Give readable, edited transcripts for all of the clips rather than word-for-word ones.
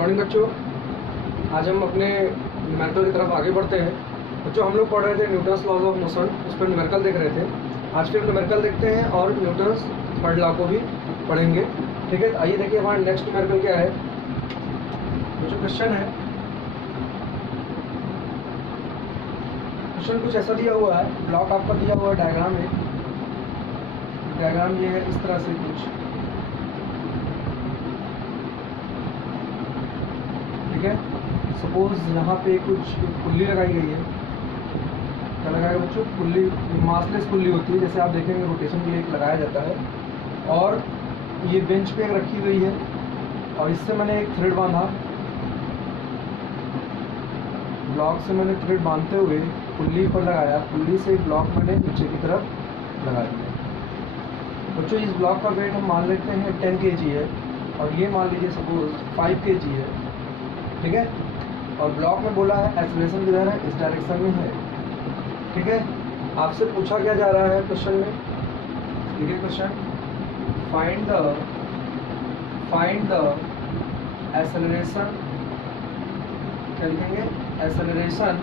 Morning बच्चों, आज हम अपने न्यूमेरिकल की तरफ आगे बढ़ते हैं। बच्चों हम लोग पढ़ रहे थे न्यूटन्स लॉज ऑफ मोशन, उस पर न्यूमेरिकल देख रहे थे। आज फिर न्यूमेरिकल देखते हैं और न्यूटन्स थर्ड लॉ को भी पढ़ेंगे। ठीक है, तो आइए देखिए हमारा नेक्स्ट न्यूमेरिकल क्या है। जो क्वेश्चन है, क्वेश्चन कुछ ऐसा दिया हुआ है, ब्लॉक आपका दिया हुआ है डायग्राम में। डायग्राम ये है इस तरह से कुछ, ठीक है। सपोज यहाँ पे कुछ पुल्ली लगाई गई है। क्या लगाया बच्चों? पुल्ली, मासलेस पुल्ली होती है, जैसे आप देखेंगे रोटेशन के लिए एक लगाया जाता है। और ये बेंच पे एक रखी गई है और इससे मैंने एक थ्रेड बांधा। ब्लॉक से मैंने थ्रेड बांधते हुए पुल्ली पर लगाया, पुल्ली से ब्लॉक मैंने नीचे की तरफ लगा दिया। बच्चों इस ब्लॉक का वेट हम मान लेते हैं 10 kg है और ये मान लीजिए सपोज 5 kg है, ठीक है। और ब्लॉक में बोला है एक्सेलरेशन किधर है, इस डायरेक्शन में है, ठीक है। आपसे पूछा क्या जा रहा है क्वेश्चन में, ठीक है। क्वेश्चन फाइंड द एक्सेलरेशन, क्या लिखेंगे? Acceleration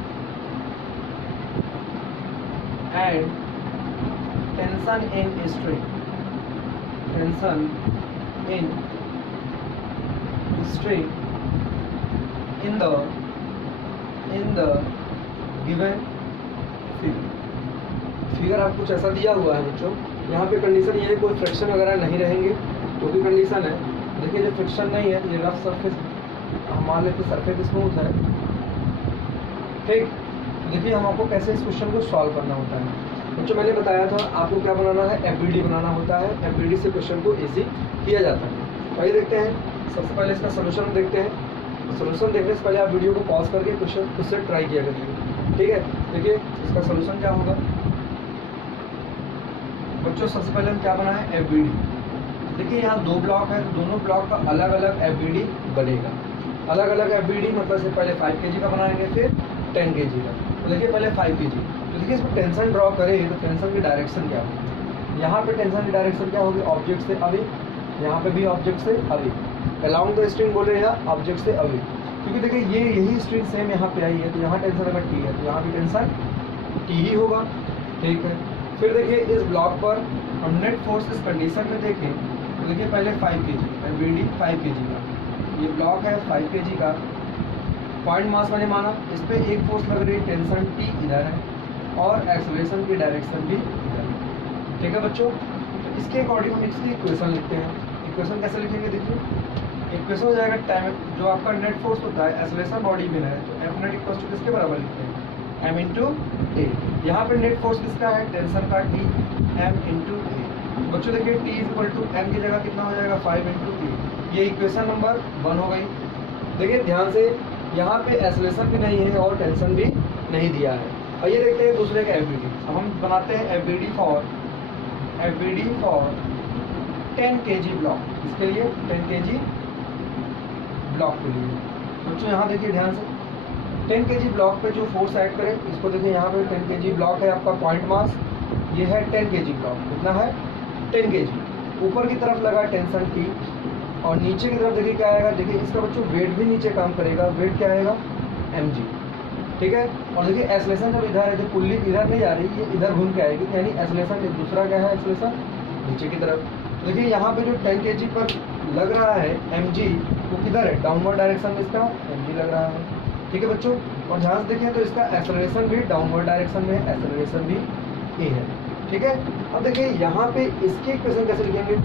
and tension in string, tension in string in the given figure आप कुछ ऐसा दिया हुआ है बच्चों। यहाँ पे कंडीशन ये है कोई फ्रिक्शन वगैरह नहीं रहेंगे, तो भी कंडीशन है। देखिए जो फ्रिक्शन नहीं है, ये रफ सरफेस हम मान लेते, सरफेस स्मूथ है, ठीक। देखिए हम आपको कैसे इस क्वेश्चन को सॉल्व करना होता है बच्चों। मैंने बताया था आपको क्या बनाना है, एफबीडी बनाना होता है। एफबीडी से क्वेश्चन को इजी किया जाता है। तो आइए देखते हैं, सबसे पहले इसका सोल्यूशन देखते हैं। सोल्यूशन देखने से पहले आप वीडियो को पॉज करके क्वेश्चन खुद से ट्राई किया करिए, ठीक है। देखिए इसका सोल्यूशन क्या होगा बच्चों। सबसे पहले हम क्या बनाए, एफबीडी। देखिए यहाँ दो ब्लॉक है, दोनों ब्लॉक का अलग अलग एफबीडी बनेगा। अलग अलग एफबीडी मतलब से पहले 5 kg का बनाएंगे, फिर 10 kg का। तो देखिए पहले 5 kg, तो देखिए इसको टेंशन ड्रॉ करें तो टेंशन की डायरेक्शन क्या होगी। यहाँ पे टेंशन की डायरेक्शन क्या होगी, ऑब्जेक्ट से अवे। यहाँ पे भी ऑब्जेक्ट से अवे, अलाउंग द स्ट्रिंग बोले या ऑब्जेक्ट से अवे, क्योंकि देखिए ये यही स्ट्रिंग सेम यहाँ पे आई है, तो यहाँ टेंशन अगर टी है तो यहाँ भी टेंशन टी ही होगा, ठीक है। फिर देखिए इस ब्लॉक पर हम नेट फोर्स इस कंडीशन में देखें तो देखिए पहले 5 kg, एफबीडी 5 kg का, ये ब्लॉक है 5 kg का। पॉइंट मास मैंने माना, इस पर एक फोर्स लग रही है, टेंशन टी इधर है और एक्सेलरेशन की डायरेक्शन भी इधर है, ठीक है बच्चों। तो इसके अकॉर्डिंग हम इसकी इक्वेशन लिखते हैं। इक्वेशन कैसे लिखेंगे, देखिए इक्वेशन हो जाएगा टाइम, जो आपका नेट फोर्स होता है एक्सेलरेशन बॉडी में है, तो एफ नेट इक्वल टू किसके बराबर लिखते हैं, m इंटू ए। यहाँ पे नेट फोर्स किसका है, टेंशन का टी, m इंटू ए। बच्चों देखिए t इक्वल टू m की जगह कितना हो जाएगा, 5 इंटू ए। ये इक्वेशन नंबर 1 हो गई। देखिए ध्यान से, यहाँ पे एक्सेलरेशन भी नहीं है और टेंशन भी नहीं दिया है। और ये देखते हैं दूसरे का एफबीडी। अब हम बनाते हैं एफबीडी फॉर 10 kg ब्लॉक। इसके लिए 10 kg ब्लॉक के लिए बच्चों यहाँ देखिए ध्यान से, 10 kg ब्लॉक पे जो फोर्स ऐड करें, इसको देखिए यहाँ पे 10 kg ब्लॉक है आपका पॉइंट मास, ये है 10 kg ब्लॉक। कितना है, 10 kg। ऊपर की तरफ लगा टेंशन टी और नीचे की तरफ देखिए क्या आएगा, देखिए इसका बच्चों वेट भी नीचे काम करेगा। वेट क्या आएगा, mg, ठीक है। और देखिए एक्सेलरेशन जब इधर है तो पुल्ली इधर नहीं आ रही, ये इधर घूम के आएगी, यानी एक्सेलरेशन दूसरा क्या है, एक्सेलरेशन नीचे की तरफ। देखिए यहाँ पे जो 10 kg पर लग रहा है mg, वो किधर है, डाउनवर्ड डायरेक्शन में इसका mg लग रहा है, ठीक है बच्चों। और ध्यान से देखें तो इसका एक्सेलरेशन भी डाउनवर्ड डायरेक्शन में है, एक्सेलरेशन भी ए है, ठीक है। अब देखिए यहाँ पे इसकी इक्वेशन कैसे लिखेंगे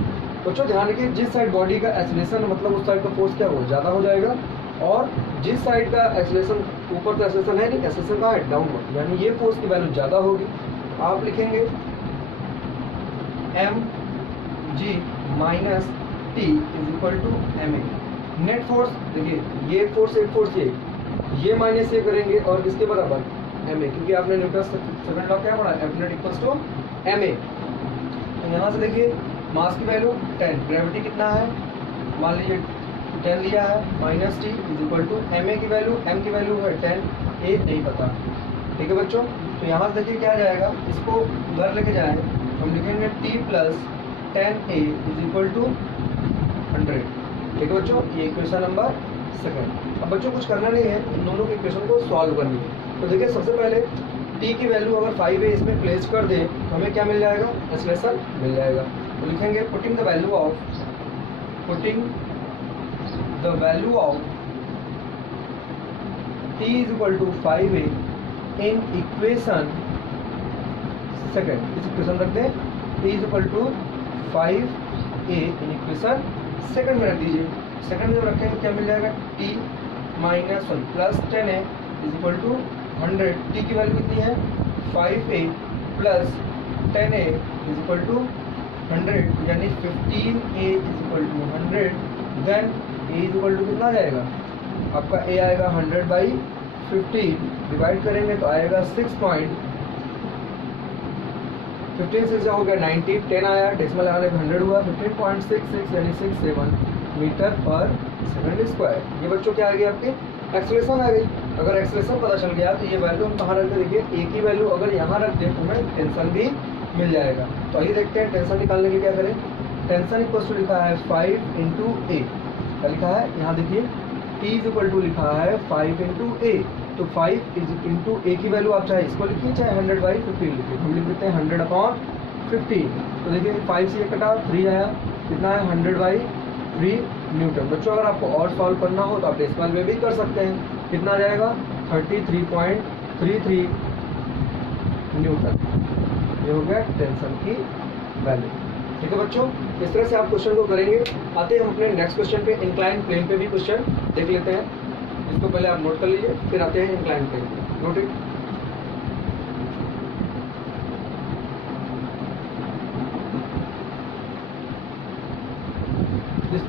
बच्चों। ध्यान रखिए, जिस साइड बॉडी का एक्सेलरेशन मतलब उस साइड का फोर्स क्या हो, ज़्यादा हो जाएगा। और जिस साइड का एक्सेलरेशन, ऊपर तो एक्सेलरेशन है नहीं, एक्सेलरेशन का है डाउनवर्ड, यानी ये फोर्स की वैल्यू ज़्यादा होगी। आप लिखेंगे mg minus T is equal to M A. Net force देखिए, ये फोर्स एक फोर्स ये माइनस ये करेंगे और इसके बराबर एम ए, क्योंकि आपने न्यूटन सेकंड लॉ क्या पढ़ा, F net equals to M A. यहाँ से देखिए मास की वैल्यू 10, ग्रेविटी कितना है, मान लीजिए 10 लिया है, minus T is equal to M A की वैल्यू, एम की वैल्यू है 10, ए नहीं पता, ठीक है बच्चों। तो यहाँ से देखिए क्या आ जाएगा, इसको घर लेके जाए हम लिखेंगे T plus 10a is equal to 100, ठीक है बच्चों। ये इक्वेशन नंबर सेकेंड। अब बच्चों कुछ करना नहीं है, इन दोनों के इक्वेशन को सॉल्व करनी है। तो देखिए सबसे पहले t की वैल्यू अगर 5 है इसमें प्लेस कर दें तो हमें क्या मिल जाएगा, एक्सेलरेशन मिल जाएगा। तो लिखेंगे putting the value of t is equal to 5a in equation second. इस इक्वेशन रख दें t is equal to 5a in equation second में रख दीजिए। सेकेंड में जब रखेंगे क्या मिल जाएगा, t minus 1 plus 10a is equal to 100। t की वैल्यू कितनी है, 5a plus 10a is equal to 100, यानी 15a is equal to 100। Then a is equal to कितना आ जाएगा आपका, a आएगा 100/15, डिवाइड करेंगे तो आएगा 15 से हो गया 90, 10 आया, डेसिमल लगाने पे 100 हुआ, 15.66 यानी 67 मीटर पर सेकंड स्क्वायर। ये बच्चों क्या आ गई आपकी, एक्सेलरेशन आ गई। अगर एक्सेलरेशन पता चल गया तो ये वैल्यू हम कहाँ रख दे, देखिए ए की वैल्यू अगर यहाँ रख दें तो हमें टेंशन भी मिल जाएगा। तो आइए देखते हैं टेंशन निकालने के क्या करें। टेंशन इक्वल टू लिखा है 5 इंटू ए, क्या लिखा है यहाँ देखिए, t इज इक्वल टू लिखा है 5 इंटू ए। तो 5 इज इंटू ए की वैल्यू आप चाहे इसको लिखिए चाहे 100/15 लिखिए, हम लिख देते हैं 100/15। तो देखिए 5 से ये कटा 3 आया, कितना है 100/3 न्यूटन। बच्चों अगर आपको और सॉल्व करना हो तो आप डेसिमल में भी कर सकते हैं, कितना आ जाएगा 33.33 न्यूटन। ये हो गया टेंशन की वैल्यू। ठीक है बच्चों, इस तरह से आप क्वेश्चन को करेंगे। आते हैं हम अपने नेक्स्ट क्वेश्चन पे, इंक्लाइन प्लेन पे भी क्वेश्चन देख लेते हैं। इसको पहले आप नोट कर लीजिए, फिर आते हैं इंक्लाइन प्लेन पे। Note it.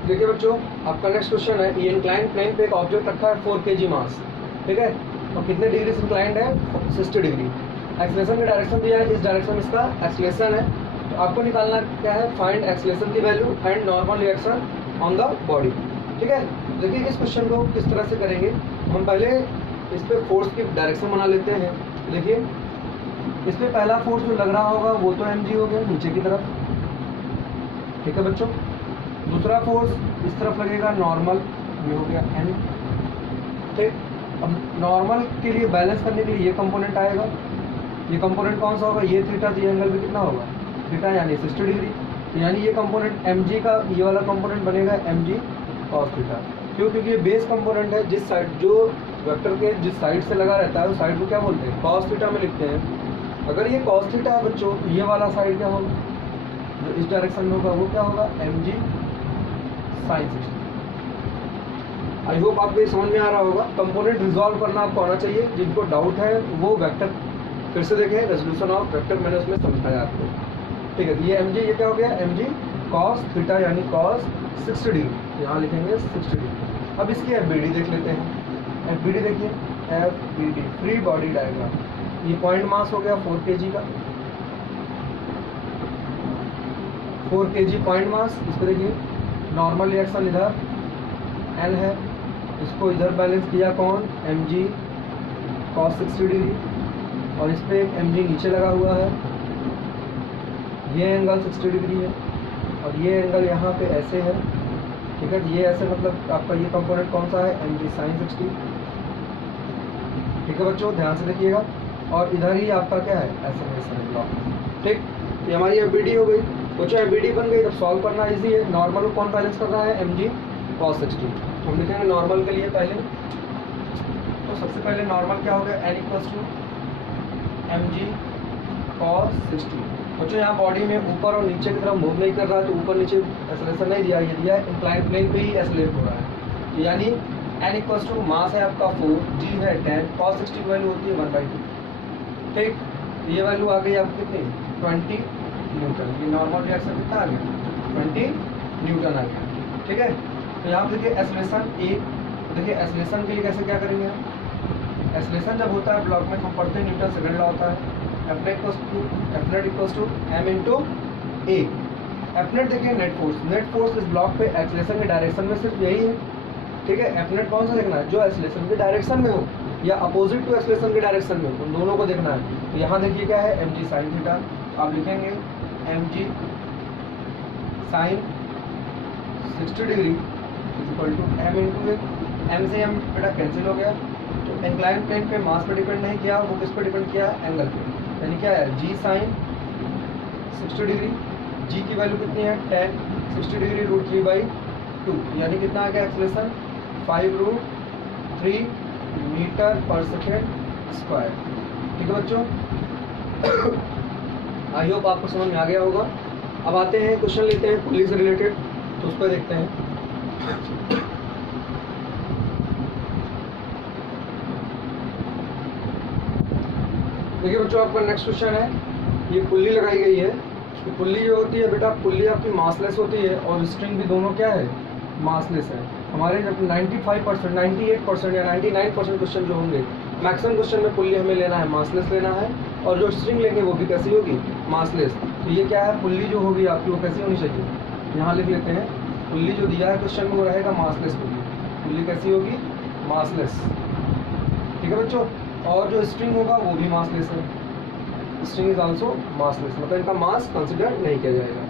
देखिए बच्चों, आपका नेक्स्ट क्वेश्चन है, ये इंक्लाइन प्लेन पे एक ऑब्जेक्ट रखा है 4 kg मास, ठीक है, और कितने डिग्री से इंक्लाइंड है, 60 डिग्री। एक्सेलरेशन की डायरेक्शन दिया है, इस डायरेक्शन में इसका एक्सेलरेशन है। तो आपको निकालना क्या है, फाइंड एक्सेलरेशन की value and normal reaction on the body. ठीक है, देखिए इस क्वेश्चन को किस तरह से करेंगे। हम पहले इस पे फोर्स की डायरेक्शन बना लेते हैं। देखिए इस पे पहला फोर्स जो लग रहा होगा वो तो mg हो गया नीचे की तरफ, ठीक है बच्चों। दूसरा फोर्स इस तरफ लगेगा नॉर्मल, ये हो गया n। ठीक, अब नॉर्मल के लिए बैलेंस करने के लिए ये कंपोनेंट आएगा। ये कंपोनेंट कौन सा होगा, ये थीटा, तो ये एंगल भी कितना होगा थीटा, यानी 60 डिग्री। तो यानी ये कंपोनेंट mg का, ये वाला कंपोनेंट बनेगा mg cos थीटा। क्यों, क्योंकि ये बेस कंपोनेंट है, जिस साइड जो वेक्टर के जिस साइड से लगा रहता है उस साइड को क्या बोलते हैं, cos थीटा में लिखते हैं। अगर ये cos थीटा है बच्चों, ये वाला साइड क्या होगा, जो इस डायरेक्शन में होगा वो क्या होगा, mg sin 60। आई होप आपको ये समझ में आ रहा होगा। कंपोनेंट रिजॉल्व करना आपको आना चाहिए। जिनको डाउट है वो वेक्टर फिर से देखें, रेजोल्यूशन ऑफ वेक्टर मैंने उसमें समझाया आपको। ठीक है, ये mg, ये क्या हो गया mg cos थीटा यानी cos 60 डिग्री, यहाँ लिखेंगे 60 डिग्री। अब इसकी FBD देख लेते हैं। FBD देखिए, FBD फ्री बॉडी डायग्राम। ये पॉइंट मास हो गया 4 kg का, 4 kg पॉइंट मास। इस पर देखिए नॉर्मल रिएक्शन इधर L है, इसको इधर बैलेंस किया कौन, mg cos 60 डिग्री, और इस पर mg नीचे लगा हुआ है। ये एंगल 60 डिग्री है और ये एंगल यहाँ पे ऐसे है, ठीक है। ये ऐसे मतलब आपका ये कंपोनेंट कौन सा है, mg sin 60। ठीक है बच्चों, ध्यान से देखिएगा। और इधर ही आपका क्या है, ऐसे ब्लॉक। ठीक, ये हमारी FBD हो गई बच्चों। FBD बन गई, अब सॉल्व करना इजी है। नॉर्मल को कौन बैलेंस कर रहा है, mg cos 60। हम लिखेंगे नॉर्मल के लिए पहले, तो सबसे पहले नॉर्मल क्या हो गया, n equals to mg cos 60। बच्चों यहाँ बॉडी में ऊपर और नीचे की तरफ मूव नहीं कर रहा है, तो ऊपर नीचे एक्सेलरेशन नहीं दिया, ये दिया है इंक्लाइन प्लेन पे ही एक्सेलरेट हो रहा है। तो यानी n इक्वल्स टू मास है आपका 4, g है 10, cos 60 की वैल्यू होती है 1/2। ठीक, ये वैल्यू आ गई आपकी कितनी, 20 न्यूटन। ये नॉर्मल रिएक्शन कितना आ गया, 20 न्यूटन आ गया। ठीक है, तो यहाँ देखिए एक्सेलरेशन A। देखिए एक्सेलरेशन के लिए कैसे क्या करेंगे हम, एक्सेलरेशन जब होता है ब्लॉक में हम पढ़ते हैं न्यूटन सेकंड लॉ होता है, F net equals to m into A। F net देखिए नेट फोर्स इस ब्लॉक पे एक्सेलरेशन के डायरेक्शन में सिर्फ यही है। ठीक है, F net कौन सा देखना है, जो एक्सेलरेशन के डायरेक्शन में हो या अपोजिट टू एक्सेलरेशन के डायरेक्शन में हो, उन दोनों को देखना है। तो यहाँ देखिए क्या है, mg sin थीटा। आप लिखेंगे mg sin 60 degree equal to m into A। M से एम बेटा कैंसिल हो गया। तो इंक्लाइन प्लेन पे मास पे डिपेंड नहीं किया, वो किस पे डिपेंड किया, एंगल पे। यानी क्या है, जी साइन 60 डिग्री, जी की वैल्यू कितनी है 10, 60 डिग्री √3/2, यानी कितना आ गया एक्सेलरेशन 5√3 मीटर पर सेकेंड स्क्वायर। ठीक है बच्चों, आई होप आपको समझ में आ गया होगा। अब आते हैं क्वेश्चन लेते हैं पुली से रिलेटेड, तो उस पर देखते हैं। देखिए बच्चों, आपका नेक्स्ट क्वेश्चन है, ये पुल्ली लगाई गई है। तो पुल्ली जो होती है बेटा, पुल्ली आपकी मासलेस होती है और स्ट्रिंग भी दोनों क्या है, मासलेस है। हमारे जब 95%, 98% या 99% क्वेश्चन जो होंगे, मैक्सिमम क्वेश्चन में पुल्ली हमें लेना है मासलेस लेना है, और जो स्ट्रिंग लेंगे वो भी कैसी होगी, मासलेस। तो ये क्या है, पुल्ली जो होगी आपकी वो कैसी होनी चाहिए, यहाँ लिख लेते हैं, पुल्ली जो दिया है क्वेश्चन में वो रहेगा मासलेस पुल्ली। पुल्ली कैसी होगी, मासलेस। ठीक है बच्चों, और जो स्ट्रिंग होगा वो भी मासलेस है, स्ट्रिंग इज आल्सो मासलेस, मतलब इनका मास कंसिडर नहीं किया जाएगा।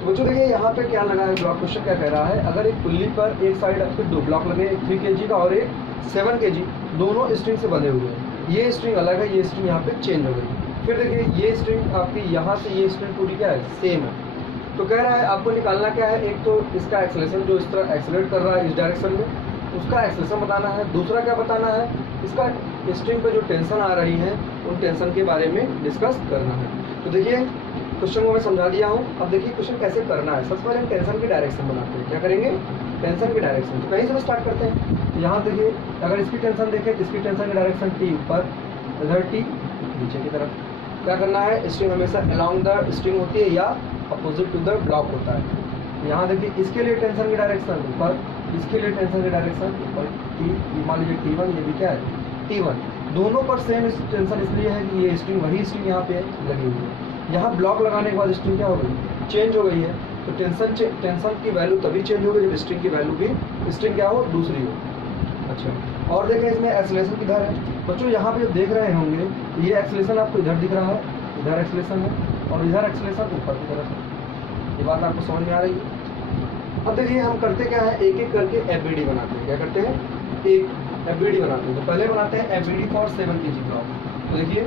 तो बच्चों देखिए यहाँ पे क्या लगा है ब्लॉक, क्वेश्चन क्या कह रहा है, अगर एक पुल्ली पर एक साइड आपके 2 ब्लॉक लगे, एक 3 kg का और एक 7 kg, दोनों स्ट्रिंग से बंधे हुए हैं। ये स्ट्रिंग अलग है, ये स्ट्रिंग यहाँ पे चेंज हो गई। फिर देखिए ये स्ट्रिंग आपकी यहाँ से ये स्ट्रिंग पूरी क्या है, सेम है। तो कह रहा है आपको निकालना क्या है, एक तो इसका एक्सेलरेशन जो इस तरह एक्सेलरेट कर रहा है इस डायरेक्शन में, उसका एक्सेलरेशन बताना है। दूसरा क्या बताना है, इसका स्ट्रिंग पे जो टेंशन आ रही है उन टेंशन के बारे में डिस्कस करना है। तो देखिए क्वेश्चन को मैं समझा दिया हूँ। अब देखिए क्वेश्चन कैसे करना है। सबसे पहले हम टेंशन की डायरेक्शन बनाते हैं। क्या करेंगे, टेंशन की डायरेक्शन। तो कहीं से स्टार्ट करते हैं। तो यहाँ देखिए अगर इसकी टेंशन देखें, इसकी टेंशन की डायरेक्शन टी ऊपर, इधर टी नीचे की तरफ। क्या करना है, स्ट्रिंग हमेशा अलॉन्ग द स्ट्रिंग होती है या अपोजिट टू द ब्लॉक होता है। यहाँ देखिए इसके लिए टेंशन की डायरेक्शन ऊपर, इसके लिए टेंशन की डायरेक्शन ऊपर टी, मान लीजिए T1, ये भी क्या है T1। दोनों पर सेम टेंशन इसलिए है कि ये स्ट्रिंग वही स्ट्रिंग यहाँ पे लगी हुई है। यहाँ ब्लॉक लगाने के बाद स्ट्रिंग क्या हो गई, चेंज हो गई है। तो टेंशन की वैल्यू तभी चेंज होगी जब स्ट्रिंग की वैल्यू भी स्ट्रिंग क्या हो, दूसरी हो। अच्छा, और देखें इसमें एक्सेलरेशन किधर है बच्चों, यहाँ पे जो देख रहे होंगे ये एक्सेलरेशन आपको इधर दिख रहा है, इधर एक्सेलरेशन है और इधर एक्सेलरेशन ऊपर की तरफ है। ये बात आपको समझ में आ रही है। अब देखिए हम करते क्या है, एक एक करके एफबीडी बनाते हैं। क्या करते हैं, एक एफबीडी बनाते हैं। तो पहले बनाते हैं एफबीडी फॉर 7 kg ब्लॉक। तो देखिए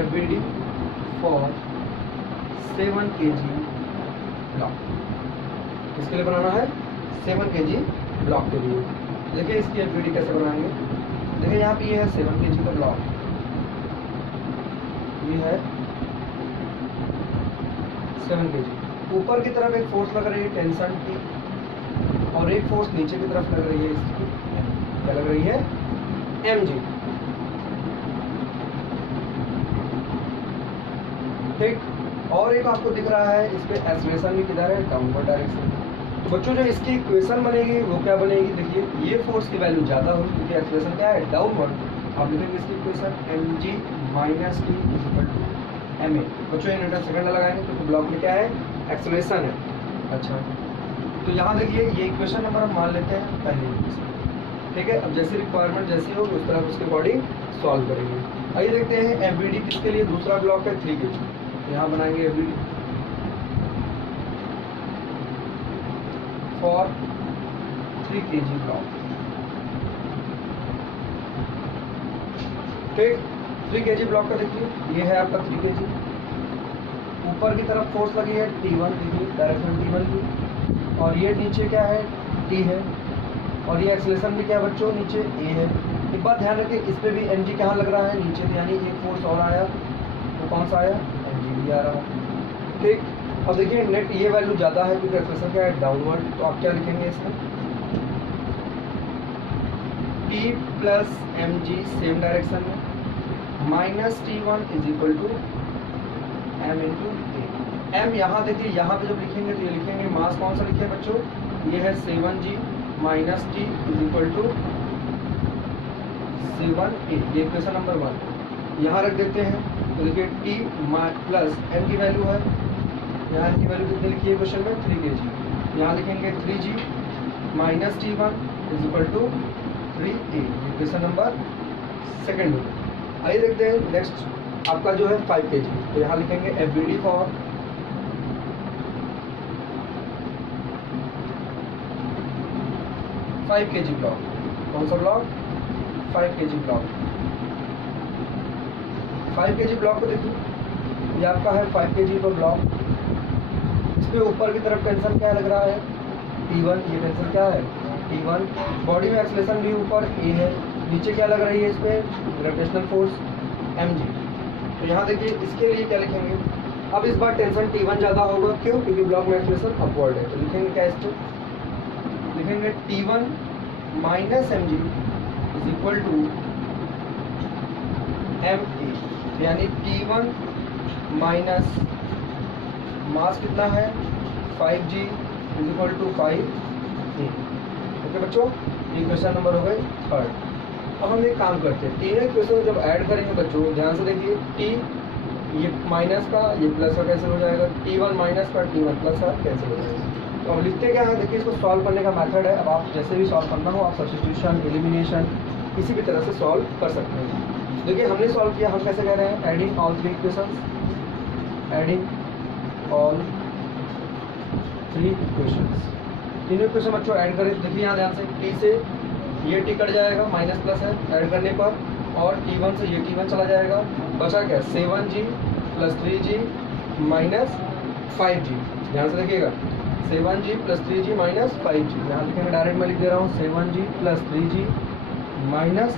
एफबीडी फॉर 7 kg ब्लॉक, किसके लिए बनाना है, 7 kg ब्लॉक के लिए। देखिए इसकी एफबीडी कैसे बनाएंगे। देखिए यहाँ पे ये है 7 kg का ब्लॉक, ये है 7 kg। ऊपर की तरफ एक फोर्स लग रही है टेंशन की, और एक फोर्स नीचे की तरफ लग रही है इसकी, क्या लग रही है, mg। ठीक, और एक आपको दिख रहा है इस पे एक्सेलरेशन भी किधर है, डाउनवर्ड डायरेक्शन। तो बच्चों जो इसकी इक्वेशन बनेगी वो क्या बनेगी, देखिए ये फोर्स की वैल्यू ज़्यादा होगी क्योंकि एक्सेलरेशन क्या है, डाउनवर्ड। आप लिखेंगे इसकी इक्वेशन mg - t = ma। बच्चों यूनिट सेकंड लगाएंगे क्योंकि ब्लॉक में क्या है, एक्सेलरेशन है। अच्छा, तो यहाँ देखिए ये इक्वेशन नंबर हम मान लेते हैं पहले इक्वेशन। ठीक है, अब जैसी रिक्वायरमेंट जैसी होगी उस तरह उसके अकॉर्डिंग सॉल्व करेंगे। आइए देखते हैं एफबीडी किसके लिए, दूसरा ब्लॉक है 3 kg। तो यहाँ बनाएंगे एफबीडी फॉर 3 kg ब्लॉक। ठीक, 3 kg ब्लॉक का देखिए ये है आपका 3 kg। ऊपर की तरफ फोर्स लगी है T1, देखिए डायरेक्शन T1 की, और ये नीचे क्या है, T है, और ये एक्सेलरेशन भी क्या है बच्चों, नीचे A है। एक बात ध्यान रखिए, इस पे भी mg कहाँ लग रहा है, नीचे, यानी एक फोर्स और आया, तो कौन सा आया, mg भी आ रहा है। ठीक, अब देखिए नेट ये वैल्यू ज़्यादा है क्योंकि एक्सेलरेशन क्या है, डाउनवर्ड। तो आप क्या लिखेंगे इसमें, T + mg सेम डायरेक्शन में, -T1 = m × a। m यहाँ देखिए, यहाँ पे जब लिखेंगे तो ये लिखेंगे मास कौन सा लिखे बच्चों, ये है 7g - t = 7a। ये इक्वेशन नंबर 1 यहाँ रख देते हैं। तो देखिए t + m की वैल्यू है, यहाँ m की वैल्यू कितनी लिखी है क्वेश्चन में, 3 kg। यहाँ लिखेंगे 3g - t1 = 3a। Equation number second. आइए देखते हैं नेक्स्ट आपका जो है 5 kg। तो यहाँ लिखेंगे एफबीडी फॉर 5 5 kg ब्लॉक। कौन सा block? 5 kg block. 5 kg block को देखिए, ये आपका है 5 kg पर ब्लॉक। इसके ऊपर की तरफ टेंशन क्या लग रहा है? T1। ये टेंशन क्या है? T1। बॉडी में एक्सेलरेशन भी ऊपर A है, नीचे क्या लग रही है? इस पर ग्रेविटेशनल फोर्स mg। तो यहाँ देखिए, इसके लिए क्या लिखेंगे? अब इस बार टेंशन T1 ज़्यादा होगा, क्यों? क्योंकि ब्लॉक में एक्सेलरेशन अपवर्ड है। तो लिखेंगे क्या? इसको लिखेंगे T1 minus mg is equal to ma, यानी T1 माइनस मास कितना है? 5g is equal to 5a। Okay बच्चों, इक्वेशन नंबर हो गई 3rd। अब हम एक काम करते हैं, तीनों इक्वेशन जब ऐड करेंगे बच्चों, ध्यान से देखिए, t ये माइनस का ये प्लस का कैंसिल हो जाएगा, T1 माइनस का T1 प्लस का कैंसिल हो जाएगा। तो अब लिखते क्या है? देखिए, इसको सॉल्व करने का मेथड है। अब आप जैसे भी सॉल्व करना हो, आप सब्स्टिट्यूशन, एलिमिनेशन, किसी भी तरह से सॉल्व कर सकते हैं। देखिए, हमने सॉल्व किया, हम कैसे कह रहे हैं? Adding all 3 equations, adding all 3 equations. तीनों इक्वेशन बच्चों ऐड करें। देखिए यहाँ ध्यान से, t से ये t कट जाएगा, माइनस प्लस है ऐड करने पर, और T1 से ये T1 चला जाएगा। बचा क्या? 7g plus 3g minus 5g। ध्यान से देखिएगा, 7g plus 3g minus 5g। यहाँ लिखेंगे, डायरेक्ट मैं लिख दे रहा हूँ, 7g plus 3g minus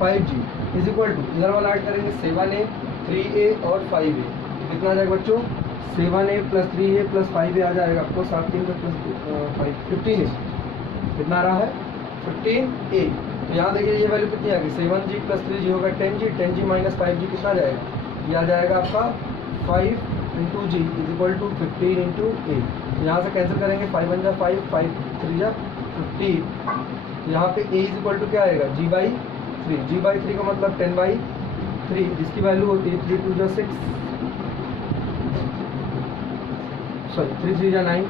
5g is equal to, इधर वाला ऐड करेंगे 7a 3a और 5a। कितना आ जाएगा बच्चों? 7a plus 3a plus 5a आ जाएगा आपको, 7 3 का प्लस 5 15a। कितना आ रहा है? 15a। तो यहाँ देखिए, ये वैल्यू कितनी आ गई? 7g प्लस 3g होगा 10g, 10g माइनस 5g कितना आ जाएगा? ये आ जाएगा आपका 5 into g is equal to 15 into a. यहाँ से कैंसिल करेंगे, 5 1 जा 5, 5 3 जा 15। यहाँ पे a इज इक्वल टू क्या आएगा? g/3। g/3 का मतलब 10/3, जिसकी वैल्यू होती है 3 2 जा 6, सॉरी 3 3 जा 9,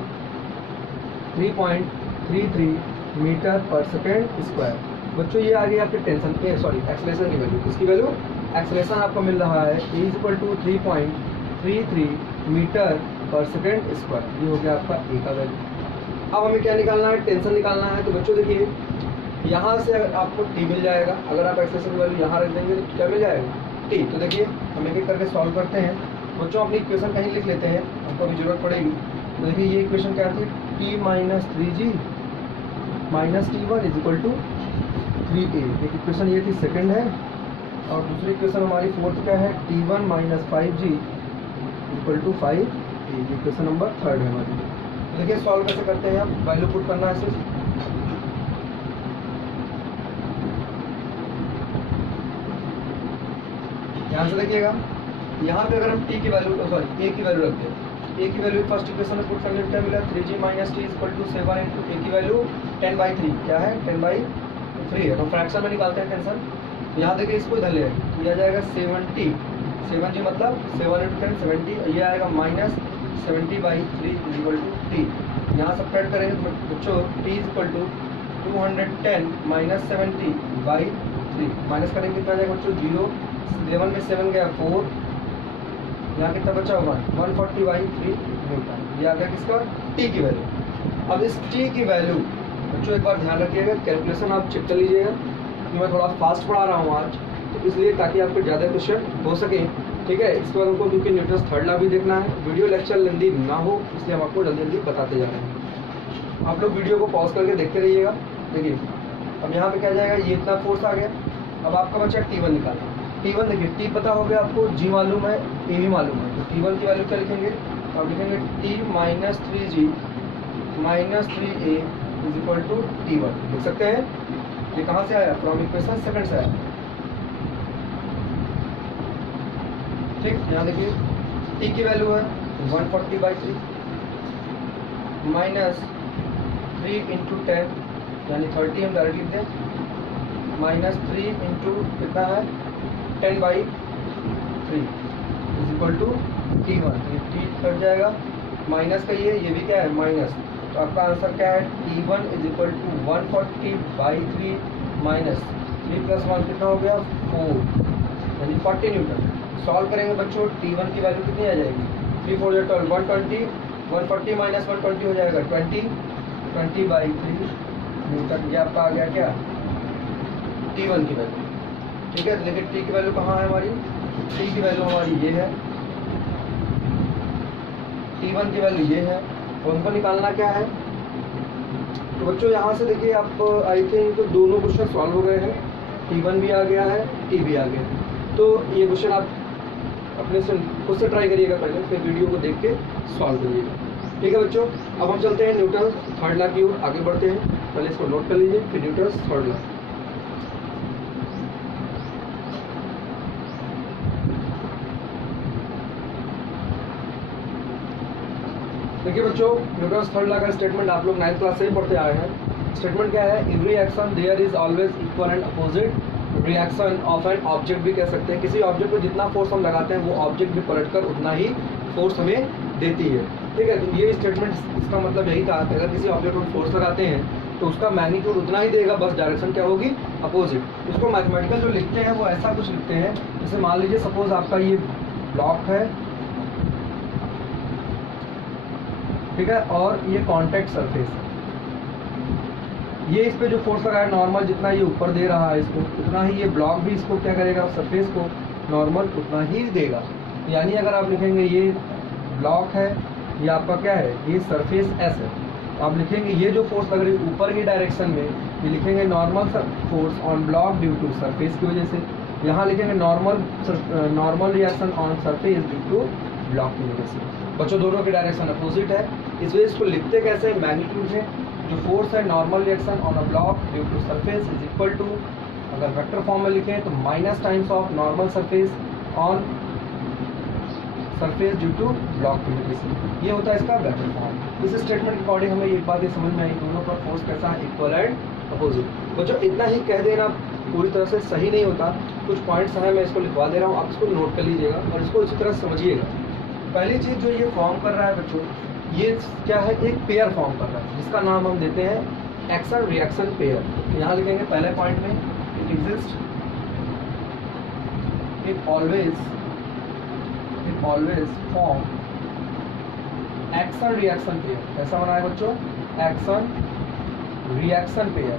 3.33 मीटर पर सेकेंड स्क्वायर। बच्चों ये आ गई आपके टेंशन पे, सॉरी एक्सेलरेशन की वैल्यू। इसकी वैल्यू एक्सेलरेशन आपको मिल रहा है ए इज इक्वल टू 3.33 मीटर पर सेकेंड स्क्वायर। ये हो गया आपका ए का वैल्यू। अब हमें क्या निकालना है? टेंशन निकालना है। तो बच्चों देखिए, यहाँ से आपको टी मिल जाएगा। अगर आप एक्सेलरेशन की वैल्यू यहाँ रख देंगे तो क्या मिल जाएगा? टी। तो देखिए, हम एक एक करके सॉल्व करते हैं। बच्चों अपनी इक्वेशन कहीं लिख लेते हैं, हमको अभी जरूरत पड़ेगी। तो देखिए, ये इक्वेशन क्या थी? T minus 3g minus T1 is equal to 3a। एक इक्वेशन ये थी, सेकंड है। और दूसरी इक्वेशन हमारी फोर्थ क्या है? T1 minus 5g equal to 5a। Equation number 3rd है हमारी। तो देखिए, सॉल्व कैसे करते हैं? आप वैल्यू पुट करना है सिर्फ। ध्यान से देखिएगा, यहाँ पे अगर हम t की वैल्यू, सॉरी a की वैल्यू रखते हैं, a की वैल्यू फर्स्ट इक्वेशन में पुट करने क्या मिला? 3g minus t equal to 7 into a की वैल्यू 10/3। क्या है? 10/3 है। तो फ्रैक्शन में निकालते हैं टेंशन। यहाँ देखिए, इसको इधर ले आए, ये आ जाएगा 70, 7g मतलब 7 इंटू 10 70, ये आएगा minus 70/3 is equal to t। यहाँ सब्ट्रैक्ट करेंगे तो बच्चों t is equal to 210 minus 70/3। Minus करेंगे कितना जाएगा बच्चों? 0, 7 में 7 गया 4, यहाँ कितना बचा होगा? 140/3 न्यूटन। ये आ गया किसका? टी की वैल्यू। अब इस टी की वैल्यू बच्चों एक बार ध्यान रखिएगा, कैलकुलेशन आप चेक कर लीजिएगा, क्योंकि मैं थोड़ा फास्ट पढ़ा रहा हूँ आज, तो इसलिए ताकि आपको ज़्यादा क्वेश्चन हो सके। ठीक है, इसके बाद हमको क्योंकि न्यूटन्स थर्ड लॉ भी देखना है, वीडियो लेक्चर लेंदी ना हो, इसलिए हम आपको जल्दी जल्दी बताते जा रहे हैं। आप लोग वीडियो को पॉज करके देखते रहिएगा। देखिए, अब यहाँ पे क्या जाएगा? ये इतना फोर्स आ गया। अब आपका बच्चा T1 निकालना। T1 देखिए, T पता हो गया आपको, G मालूम है, A भी मालूम है। तो T1 की वैल्यू क्या लिखेंगे? अब लिखेंगे T minus 3G minus 3A is equal to T1। लिख सकते हैं। ये कहाँ से आया? फ्रॉम इक्वेशन सेकंड से आया। ठीक, यहाँ देखिए, T की वैल्यू है 140/3 माइनस 3 इंटू 10 यानी 30, हम डायरेक्ट लिख दें, माइनस 3 इंटू कितना है? 10/3 इज इक्वल टू T1। ये T कट जाएगा, माइनस का ये भी क्या है? माइनस। तो आपका आंसर क्या है? T1 is equal to 140/3 minus 3 plus 1 कितना हो गया? 4 यानी 40 न्यूटन। सॉल्व करेंगे बच्चों, T1 की वैल्यू कितनी आ जाएगी? 3 4 12 120, 140 माइनस 120 हो जाएगा 20, 20/3 न्यूटन। ये आपका आ गया क्या, T1 की वैल्यू, ठीक है। लेकिन T की वैल्यू कहाँ है हमारी, T की वैल्यू हमारी ये है, T1 की वैल्यू ये है, तो हमको निकालना क्या है। तो बच्चों यहाँ से देखिए आप आई थिंक दोनों क्वेश्चन सॉल्व हो गए हैं, T1 भी आ गया है, T भी आ गया है। तो ये क्वेश्चन आप अपने से खुद से ट्राई करिएगा पहले, फिर वीडियो को देख के सॉल्व करिएगा, ठीक है बच्चों। अब हम चलते हैं न्यूटन थर्ड लॉ की ओर आगे बढ़ते हैं। पहले इसको नोट कर लीजिए, फिर न्यूटन थर्ड लॉ। देखिए बच्चों, न्यूटन थर्ड लॉ का स्टेटमेंट आप लोग 9th क्लास से ही पढ़ते आए हैं। स्टेटमेंट क्या है, in reaction there is always equal and opposite reaction of an object भी कह सकते हैं। किसी ऑब्जेक्ट को जितना फोर्स हम लगाते हैं वो ऑब्जेक्ट भी पलटकर उतना ही फोर्स हमें देती है, ठीक है। तो ये स्टेटमेंट इसका मतलब यही था कि अगर किसी ऑब्जेक्ट को फोर्स लगाते हैं तो उसका मैग्नीट्यूड उतना ही देगा, बस डायरेक्शन क्या होगी, अपोजिट। उसको मैथमेटिकल जो लिखते हैं वो ऐसा कुछ लिखते हैं, जैसे मान लीजिए सपोज आपका ये ब्लॉक है, ठीक है, और ये कॉन्टैक्ट सरफेस है। ये इस पे जो फोर्स लगा है नॉर्मल, जितना ये ऊपर दे रहा है इसको, उतना ही ये ब्लॉक भी इसको क्या करेगा, सरफेस को नॉर्मल उतना ही देगा। यानी अगर आप लिखेंगे ये ब्लॉक है, ये आपका क्या है, ये सरफेस एस है, तो आप लिखेंगे ये जो फोर्स लग रही है ऊपर की डायरेक्शन में, ये लिखेंगे normal force on block due to surface की वजह से। यहाँ लिखेंगे normal reaction on surface due to block की वजह से। बच्चों दोनों की डायरेक्शन अपोजिट है, इस वजह इसको लिखते कैसे, मैग्नीट्यूड से। जो फोर्स है normal reaction on a block due to surface is equal to, अगर वेक्टर फॉर्म में लिखें तो minus times of normal surface on surface due to block की वजह से। ये होता है इसका वेक्टर फॉर्म। इस स्टेटमेंट के अकॉर्डिंग हमें एक बात ये समझ में आई, दोनों का फोर्स कैसा है, इक्वल एंड अपोजिट। बच्चों इतना ही कह देना पूरी तरह से सही नहीं होता, कुछ पॉइंट्स हैं मैं इसको लिखवा दे रहा हूँ, आप इसको नोट कर लीजिएगा और इसको इसी तरह समझिएगा। पहली चीज़ जो ये फॉर्म कर रहा है बच्चों, ये क्या है, एक पेयर फॉर्म कर रहा है जिसका नाम हम देते हैं एक्शन रिएक्शन पेयर। तो यहाँ लिखेंगे पहले पॉइंट में, it exist, it always form action reaction pair. ऐसा बना है बच्चों, एक्शन रिएक्शन पेयर,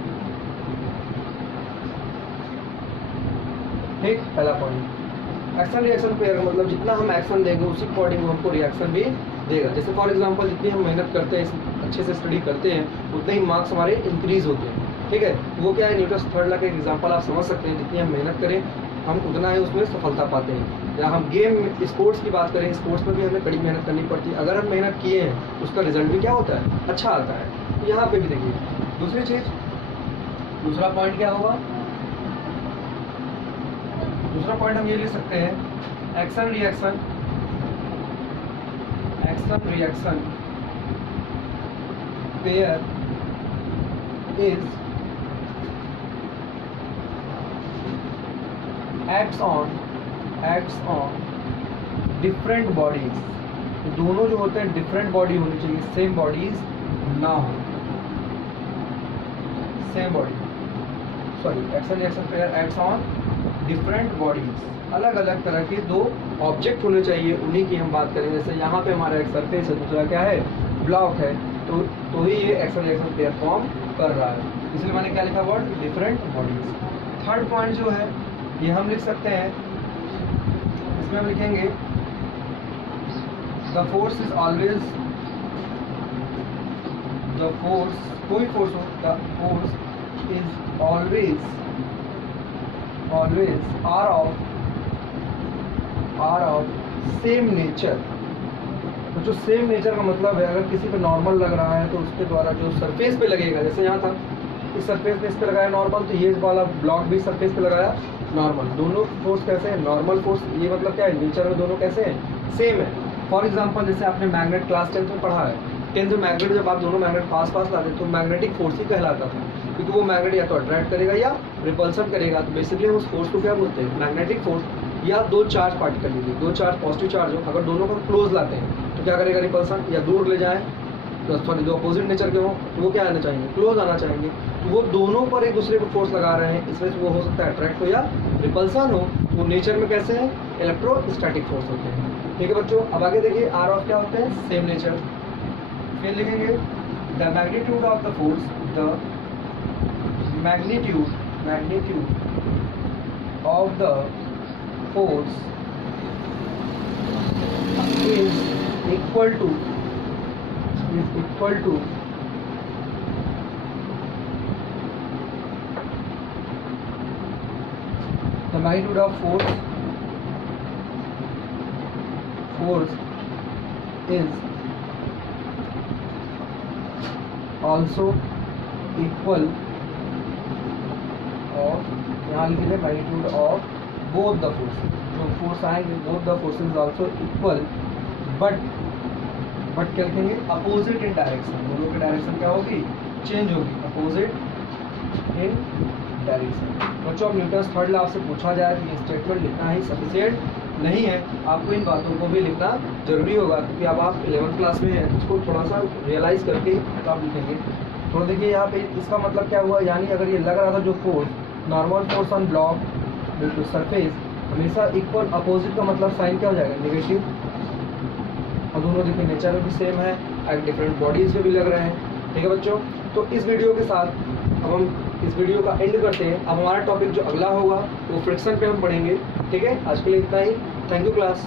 ठीक। पहला पॉइंट, एक्शन रिएक्शन पेयर का मतलब जितना हम एक्शन देंगे उसी अकॉर्डिंग हमको रिएक्शन भी देगा। जैसे फॉर एग्जांपल जितनी हम मेहनत करते हैं, अच्छे से स्टडी करते हैं, उतने ही मार्क्स हमारे इंक्रीज होते हैं, ठीक है। वो क्या है, न्यूटन थर्ड लॉ का एग्जांपल आप समझ सकते हैं, जितनी हम मेहनत करें हम उतना ही उसमें सफलता पाते हैं। या हम गेम स्पोर्ट्स की बात करें, स्पोर्ट्स में भी हमें कड़ी मेहनत करनी पड़ती है, अगर हम मेहनत किए हैं उसका रिजल्ट भी क्या होता है, अच्छा आता है। तो यहाँ पे भी देखिए दूसरी चीज़, दूसरा पॉइंट क्या होगा, दूसरा पॉइंट हम ये लिख सकते हैं, action reaction pair is acts on different bodies. दोनों जो होते हैं डिफरेंट बॉडी होनी चाहिए, सेम बॉडीज ना हो, same body, sorry, action reaction pair acts on different bodies, अलग अलग तरह के दो ऑब्जेक्ट होने चाहिए, उन्हीं की हम बात करेंगे। जैसे यहाँ पे हमारा एक सरफेस है, दूसरा क्या है, ब्लॉक है, तो ही ये एक्शन रिएक्शन पेयर फॉर्म कर रहा है, इसलिए मैंने क्या लिखा, word different bodies. Third point जो है ये हम लिख सकते हैं, इसमें हम लिखेंगे the force is always, the force, कोई फोर्स हो, the force is always are of same nature. तो जो सेम नेचर का मतलब है, अगर किसी पे नॉर्मल लग रहा है तो उसके द्वारा जो सरफेस पे लगेगा, जैसे यहाँ था इस सरफेस पे इस पे लगाया नॉर्मल, तो ये वाला ब्लॉक भी सरफेस पे लगाया नॉर्मल। दोनों फोर्स कैसे हैं, नॉर्मल फोर्स, ये मतलब क्या है, नेचर में दोनों कैसे हैं, सेम है। फॉर एग्जांपल जैसे आपने मैग्नेट क्लास 10th में पढ़ा है, 10th में मैग्नेट जब आप दोनों मैग्नेट पास लाते तो मैग्नेटिक फोर्स ही कहलाता था, क्योंकि वो मैग्नेट या तो अट्रैक्ट करेगा या रिपल्सन करेगा। तो बेसिकली हम उस फोर्स को क्या बोलते हैं, मैग्नेटिक फोर्स। या दो चार्ज पार्टिकल लीजिए, दो चार्ज पॉजिटिव चार्ज हो, अगर दोनों को क्लोज लाते हैं तो क्या करेगा, रिपल्सन, या दूर ले जाए तो सॉरी दो अपोजिट नेचर के हो तो वो क्या आना चाहेंगे, क्लोज आना चाहेंगे। तो वो दोनों पर एक दूसरे को फोर्स लगा रहे हैं, इस वजह से वो हो सकता है अट्रैक्ट हो या रिपल्सन हो। वो नेचर में कैसे हैं, इलेक्ट्रोस्टैटिक फोर्स होते हैं, ठीक है बच्चों। अब आगे देखिए, आर ऑफ क्या होते हैं, सेम नेचर। फिर लिखेंगे the magnitude of the force, the magnitude of the force is equal to the magnitude of force is also equal of, यहाँ लिख दे magnitude of both the forces, जो फोर्स आएंगे both the forces also equal, but क्या लिखेंगे, opposite in direction, दोनों की direction क्या होगी, चेंज होगी, अपोजिट इन डायरेक्शन। बच्चों अब न्यूटन्स थर्ड लॉ से पूछा जाए तो ये स्टेटमेंट लिखना ही सफिशिएंट नहीं है, आपको इन बातों को भी लिखना जरूरी होगा, क्योंकि अब आप 11th क्लास में हैं, इसको थोड़ा सा रियलाइज़ करके आप लिखेंगे। तो देखिए यहाँ पे इसका मतलब क्या हुआ, यानी अगर ये लग रहा था जो force, normal force on block बिल्कुल सरफेस हमेशा इक्वल, अपोजिट का मतलब साइन क्या हो जाएगा, नेगेटिव, और दोनों देखिए नेचर में भी सेम है, एक डिफरेंट बॉडीज में भी लग रहे हैं। ठीक है बच्चों, तो इस वीडियो के साथ अब हम इस वीडियो का एंड करते हैं। अब हमारा टॉपिक जो अगला होगा वो फ्रिक्शन पे हम पढ़ेंगे। ठीक है, आज के लिए इतना ही। Thank you class.